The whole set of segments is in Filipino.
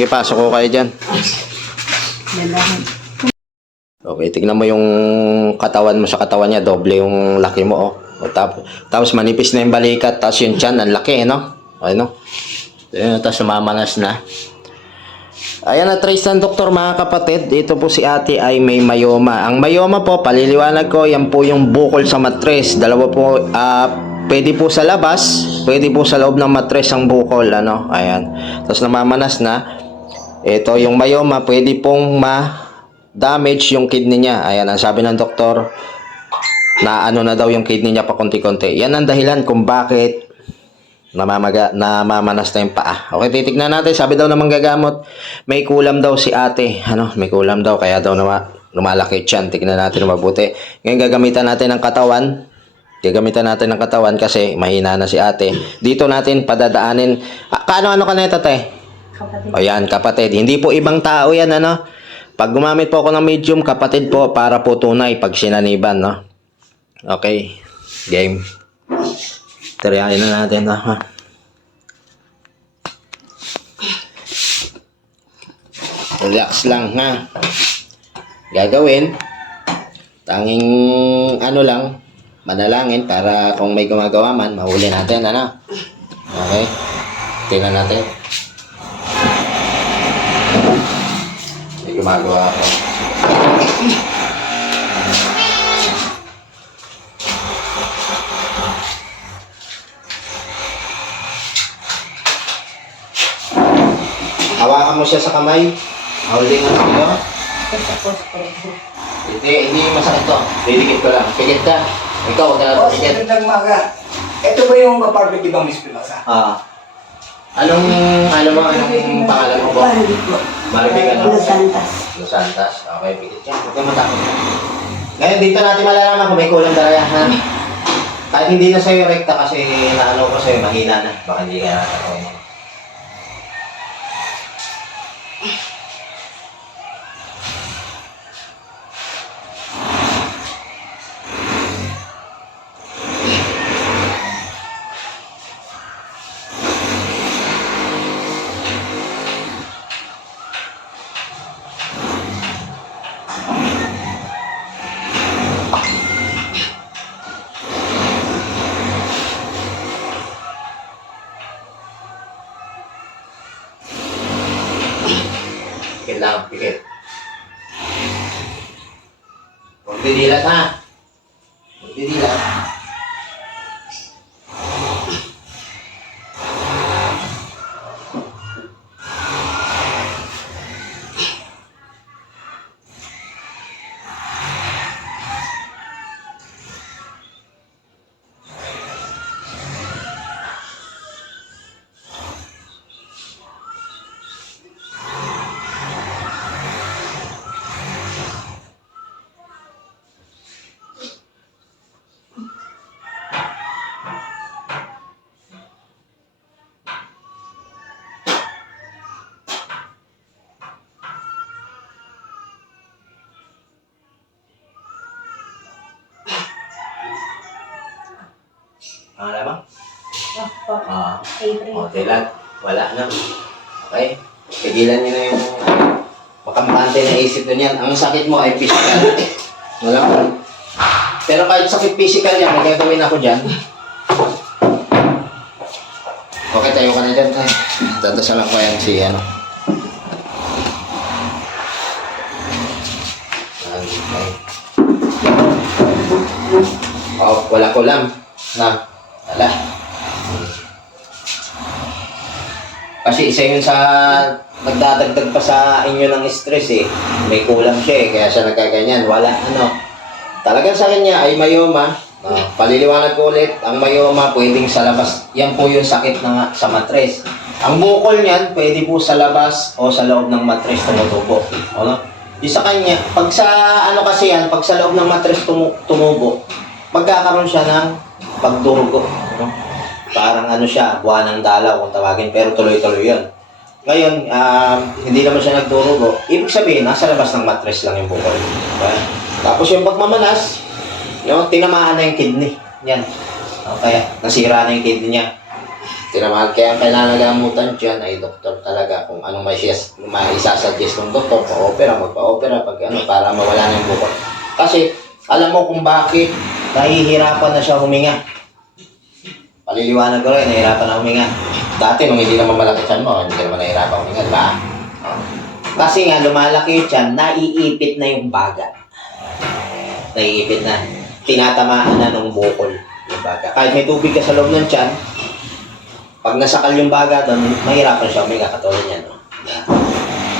Sige, pasok ko kayo dyan. Okay, tignan mo yung katawan mo sa katawan niya, doble yung laki mo, oh. O, tap, tapos manipis na yung balikat, tapos yung tiyan, ang laki, eh, no? Ano? Ayun, tapos sumamanas na. Ayan na trace ng doktor mga kapatid. Dito po si ate ay may mayoma. Ang mayoma po, paliliwanag ko, yan po yung bukol sa matres. Dalawa po, ah, pwede po sa labas, pwede po sa loob ng matres ang bukol, ano? Ayan. Tapos namamanas na. Ito yung mayoma, pwede pong ma-damage yung kidney niya. Ayan, ang sabi ng doktor, na ano na daw yung kidney niya pa konti-konti. Yan ang dahilan kung bakit namamaga, namamanas na yung paa. Okay, titignan natin. Sabi daw ng manggagamot, may kulam daw si ate. Ano, may kulam daw, kaya daw nama, lumalaki tiyan. Tignan natin na mabuti. Ngayon gagamitan natin ng katawan. Gagamitan natin ng katawan kasi mahina na si ate. Dito natin padadaanin. Ah, kaano-ano ka na ito, te? Kapatid. Ayan, kapatid. Hindi po ibang tao yan, ano? Pag gumamit po ako ng medium, kapatid po, para po tunay pag sinaniban, no? Okay. Game. Tirayan na natin, no? Relax lang, ha? Gagawin. Tanging ano lang, manalangin para kung may gumagawa man, mahuli natin, ano? Okay? Tingnan natin. Gumagawa ako. Hawakan mo siya sa kamay. Holding ang mo. Basta posto. Hindi, hindi masakit to. Didikit ko lang. Pikit ka. Ikaw, huwag na Boss, pikit. magandang maga. Ito ba yung apartment ni Bang Miss Pilasa? Ah. Anong, ano mo, anong pangalan mo po? Maribig po. Maribig ano? Los Santas. Los Santas. Okay, pikit ka. Huwag ka matakot. Ngayon, dito natin malalaman kung may kulang talaga, ha? Kahit hindi na sa'yo rekta kasi naano ko sa'yo, mahina na. Baka hindi ka nakakawin. Huwag didilat, ha? Huwag didilat. Pangalan mo? Opo. April. O, tilan. Wala na. Okay? Pigilan niyo na yung makampante na isip nyo niyan. Ang sakit mo ay physical. Wala ko. Pero kahit sakit physical yan, may gagawin ako dyan. Okay, tayo ka na dyan. Ay, Dadasalan ko yan si ano. Ay, ay. Oh, wala ko lang. Na, wala. Kasi isa yun sa nagdadagdag pa sa inyo ng stress eh. May kulang siya eh, kaya siya nagkaganyan. Wala, ano. Talagang sa kanya ay mayoma. Ah, paliliwanag ko ulit, ang mayoma pwedeng sa labas. Yan po yung sakit na sa matres. Ang bukol niyan, pwede po sa labas o sa loob ng matres tumutubo. Ano? Yung sa kanya, pag sa ano kasi yan, pag sa loob ng matres tumu- tumubo, magkakaroon siya ng pagdurugo. Ano? Parang ano siya, buwan ng dalaw kung tawagin, pero tuloy-tuloy yun. Ngayon, um, hindi naman siya nagdurugo. Ibig sabihin, nasa labas ng matres lang yung bukol. Diba? Tapos yung pagmamanas, yung tinamaan na yung kidney. Yan. O, kaya, nasira na yung kidney niya. Tinamahal kaya ang kailangan gamutan dyan ay doktor talaga kung anong may, siyas, may isasuggest ng doktor, pa-opera, magpa-opera, pag ano, para mawala na yung bukol. Kasi, alam mo kung bakit nahihirapan na siya huminga. Paliliwanag ko rin, nahihirapan na huminga. Dati, nung hindi naman malaki tiyan mo, hindi naman nahihirapan huminga, ba? Kasi nga, lumalaki yung tiyan, naiipit na yung baga. Naiipit na. Tinatamaan na ng bukol yung baga. Kahit may tubig ka sa loob ng tiyan, pag nasakal yung baga doon, mahirapan siya huminga katulad niya, no? Na,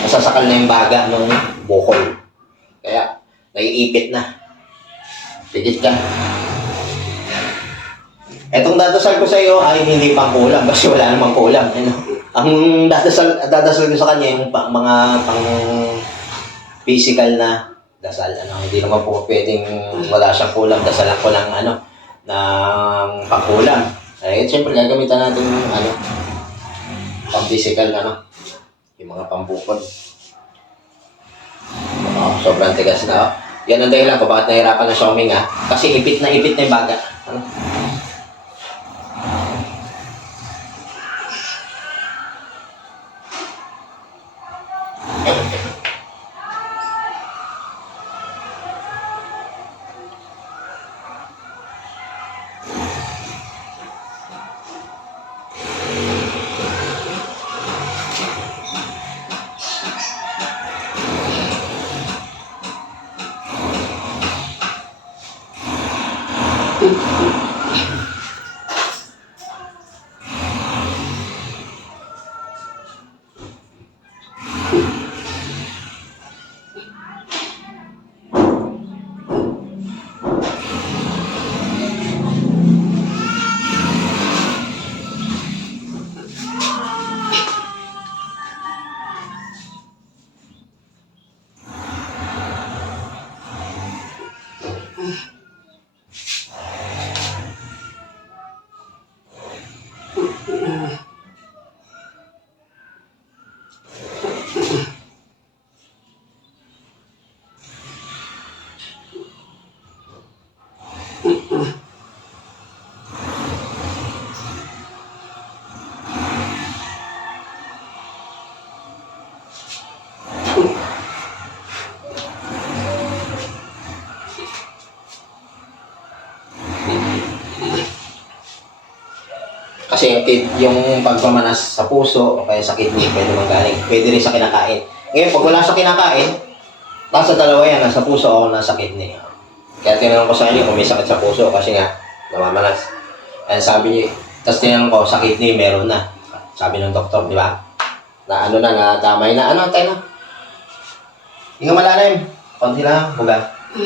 nasasakal na yung baga ng bukol. Kaya, naiipit na. Pigit ka. Etong dadasal ko sa iyo ay hindi pang kulam kasi wala namang kulam. Ano? Ang dadasal, dadasal ko sa kanya yung pa, mga pang physical na dasal. Ano? Hindi naman po pwedeng wala siyang kulam. Dasalan ko lang ano, ng pangkulam. Eh, siyempre gagamitan natin yung ano, pang physical na ano, yung mga pambukod. Oh, sobrang tigas na. Oh. Yan ang dahilan ko bakit nahirapan na siya huminga. Kasi ipit na ipit na yung baga. Ano? Kasi yung, yung pagmamanas sa puso o kaya sa kidney, pwede manggaling. Pwede rin sa kinakain. Ngayon, pag wala sa kinakain, nasa dalawa yan, nasa puso o nasa kidney. Kaya tinanong ko sa inyo kung may sakit sa puso kasi nga, namamanas. Kaya sabi niyo, tapos tinanong ko sa kidney, meron na. Sabi ng doktor, di ba? Na ano na, na damay na. Ano, tayo na? Hinga malalim. Konti lang, buga.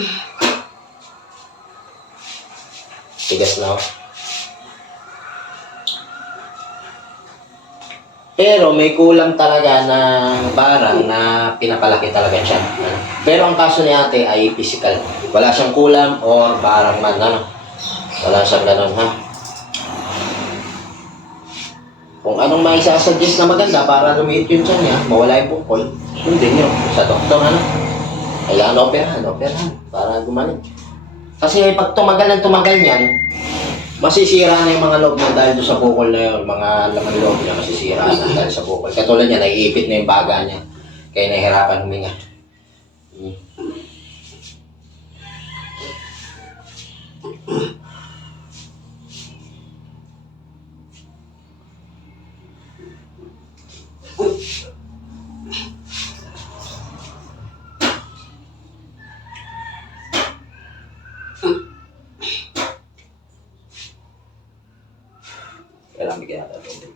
Tigas na, oh. Pero may kulang talaga na barang na pinapalaki talaga siya. Ano? Pero ang kaso ni ate ay physical. Wala siyang kulam or barang man. Ano? Wala siyang ganun, ha? Kung anong may isasuggest na maganda para lumiit yung tiyan niya, mawala yung bukol, sundin nyo sa doktor, ano? Kailangan operahan, operahan para gumaling. Kasi pag tumagal ng tumagal niyan, masisira na yung mga loob mo dahil doon sa bukol na yun, mga laman loob niya masisira na dahil sa bukol. Katulad niya, naiipit na yung baga niya. Kaya nahihirapan huminga. Hmm. Kailangan bigyan natin ng tubig.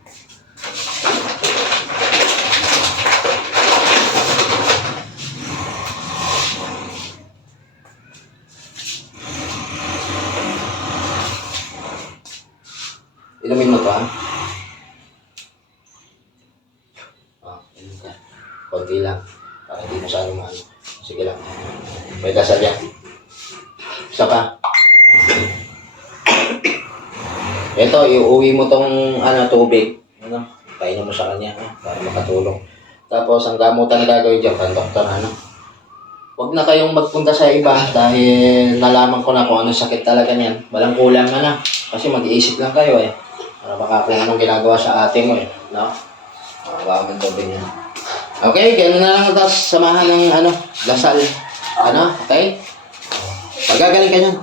Mo to, ha? Ah, inom ka. Konti lang. Para hindi masyado maano. Sige lang. May dasal yan. Isa pa. Ito, iuwi mo tong ano, tubig. Ano, painom mo sa kanya ha, para makatulong. Tapos, ang gamutan na gagawin dyan, pan doktor, ano. Huwag na kayong magpunta sa iba dahil nalaman ko na kung ano sakit talaga niyan. Walang kulang na na. Kasi mag-iisip lang kayo eh. Para baka kung anong ginagawa sa ate mo eh. No? Makabaman to din yan. Okay, ganun na lang. Tapos samahan ng ano, dasal. Ano? Okay? Pagagaling ka niyan.